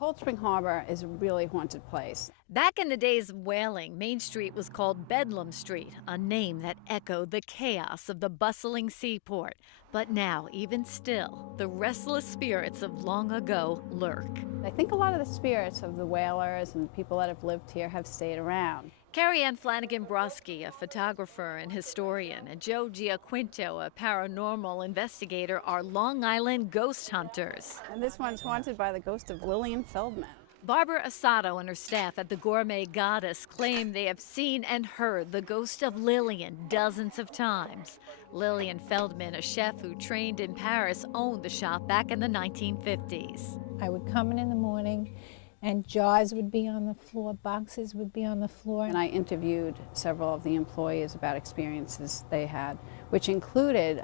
Cold Spring Harbor is a really haunted place. Back in the days of whaling, Main Street was called Bedlam Street, a name that echoed the chaos of the bustling seaport. But now, even still, the restless spirits of long ago lurk. I think a lot of the spirits of the whalers and people that have lived here have stayed around. Carrie Ann Flanagan Broski, a photographer and historian, and Joe Giaquinto, a paranormal investigator, are Long Island ghost hunters. And this one's haunted by the ghost of Lillian Feldman. Barbara Asado and her staff at the Gourmet Goddess claim they have seen and heard the ghost of Lillian dozens of times. Lillian Feldman, a chef who trained in Paris, owned the shop back in the 1950s. I would come in the morning and jars would be on the floor, boxes would be on the floor. And I interviewed several of the employees about experiences they had, which included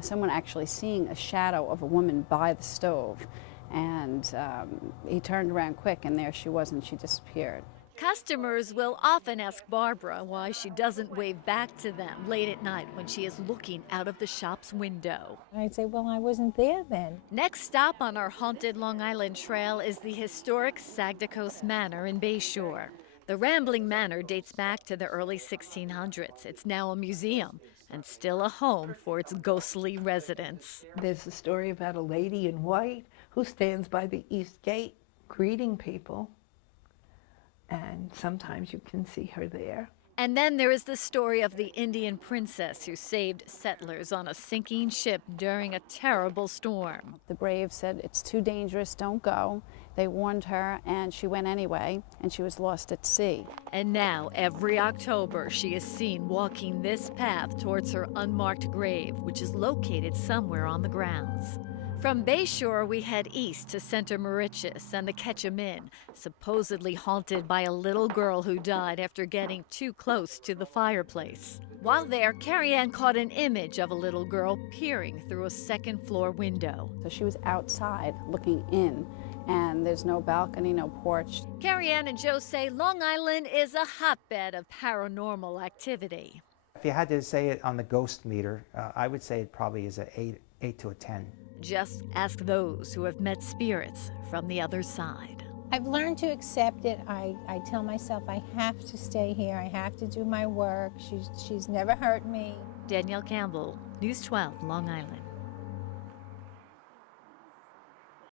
someone actually seeing a shadow of a woman by the stove. And he turned around quick, and there she was, and she disappeared. Customers will often ask Barbara why she doesn't wave back to them late at night when she is looking out of the shop's window. I'd say, well, I wasn't there then. Next stop on our haunted Long Island trail is the historic Sagdacos Manor in Bayshore. The rambling manor dates back to the early 1600s. It's now a museum and still a home for its ghostly residents. There's a story about a lady in white who stands by the east gate greeting people, and sometimes you can see her there. And then there is the story of the Indian princess who saved settlers on a sinking ship during a terrible storm. The Braves said, "It's too dangerous, don't go." They warned her, and she went anyway, and she was lost at sea. And now, every October, she is seen walking this path towards her unmarked grave, which is located somewhere on the grounds. From Bayshore, we head east to Center Moriches and the Ketchum Inn, supposedly haunted by a little girl who died after getting too close to the fireplace. While there, Carrie Ann caught an image of a little girl peering through a second-floor window. So she was outside looking in, and there's no balcony, no porch. Carrie Ann and Joe say Long Island is a hotbed of paranormal activity. If you had to say it on the ghost meter, I would say it probably is an 8 to a 10. Just ask those who have met spirits from the other side. I've learned to accept it. I tell myself I have to stay here. I have to do my work. She's never hurt me. Danielle Campbell, News 12, Long Island.